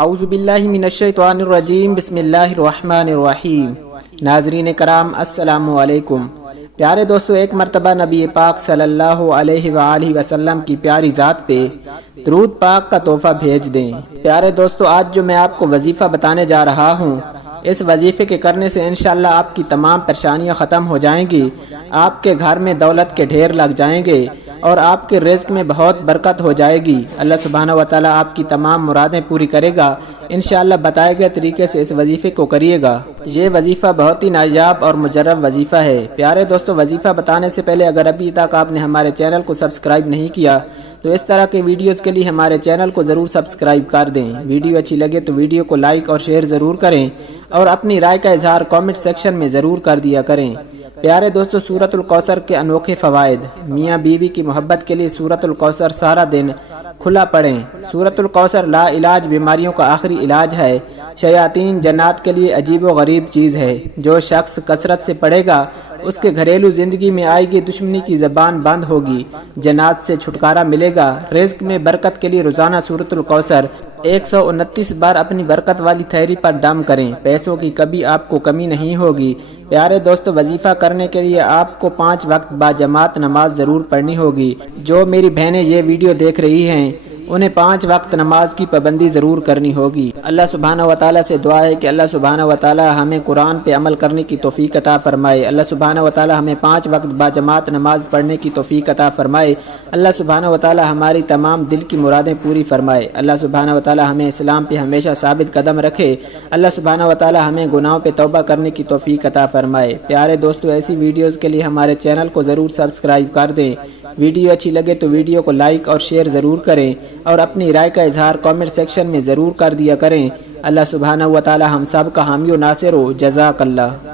اعوذ باللہ من الشیطان الرجیم بسم اللہ الرحمن الرحیم۔ ناظرین کرام السلام علیکم۔ پیارے دوستو، ایک مرتبہ نبی پاک صلی اللہ علیہ وآلہ وسلم کی پیاری ذات پہ درود پاک کا تحفہ بھیج دیں۔ پیارے دوستو، آج جو میں آپ کو وظیفہ بتانے جا رہا ہوں، اس وظیفے کے کرنے سے انشاءاللہ آپ کی تمام پریشانیاں ختم ہو جائیں گی، آپ کے گھر میں دولت کے ڈھیر لگ جائیں گے اور آپ کے رزق میں بہت برکت ہو جائے گی۔ اللہ سبحانہ و تعالیٰ آپ کی تمام مرادیں پوری کرے گا۔ انشاءاللہ بتائے گئے طریقے سے اس وظیفے کو کریے گا۔ یہ وظیفہ بہت ہی نایاب اور مجرب وظیفہ ہے۔ پیارے دوستو، وظیفہ بتانے سے پہلے اگر ابھی تک آپ نے ہمارے چینل کو سبسکرائب نہیں کیا تو اس طرح کے ویڈیوز کے لیے ہمارے چینل کو ضرور سبسکرائب کر دیں۔ ویڈیو اچھی لگے تو ویڈیو کو لائک اور شیئر ضرور کریں اور اپنی رائے کا اظہار کامنٹ سیکشن میں ضرور کر دیا کریں۔ پیارے دوستو، سورۃ الکوثر کے انوکھے فوائد۔ میاں بیوی کی محبت کے لیے سورۃ الکوثر سارا دن کھلا پڑھیں۔ سورۃ الکوثر لا علاج بیماریوں کا آخری علاج ہے۔ شیاطین جنات کے لیے عجیب و غریب چیز ہے۔ جو شخص کثرت سے پڑھے گا اس کے گھریلو زندگی میں آئے گی دشمنی کی زبان بند ہوگی، جنات سے چھٹکارا ملے گا۔ رزق میں برکت کے لیے روزانہ سورۃ الکوثر 129 بار اپنی برکت والی تھیلی پر دم کریں۔ پیسوں کی کبھی آپ کو کمی نہیں ہوگی۔ پیارے دوستو، وظیفہ کرنے کے لیے آپ کو 5 وقت باجماعت نماز ضرور پڑھنی ہوگی۔ جو میری بہنیں یہ ویڈیو دیکھ رہی ہیں انہیں 5 وقت نماز کی پابندی ضرور کرنی ہوگی۔ اللہ سبحانہ و تعالیٰ سے دعا ہے کہ اللہ سبحانہ و تعالیٰ ہمیں قرآن پہ عمل کرنے کی توفیق عطا فرمائے۔ اللہ سبحانہ و تعالیٰ ہمیں 5 وقت باجماعت نماز پڑھنے کی توفیق عطا فرمائے۔ اللہ سبحانہ و تعالیٰ ہماری تمام دل کی مرادیں پوری فرمائے۔ اللہ سبحانہ و تعالیٰ ہمیں اسلام پہ ہمیشہ ثابت قدم رکھے۔ اللہ سبحانہ و تعالیٰ ہمیں گناہوں پہ توبہ کرنے کی توفیق عطا فرمائے۔ پیارے دوستو، ایسی ویڈیوز کے لیے ہمارے چینل کو ضرور سبسکرائب کر دیں۔ ویڈیو اچھی لگے تو ویڈیو کو لائک اور شیئر ضرور کریں اور اپنی رائے کا اظہار کامنٹ سیکشن میں ضرور کر دیا کریں۔ اللہ سبحانہ و تعالی ہم سب کا حامی و ناصر ہو۔ جزاک اللہ۔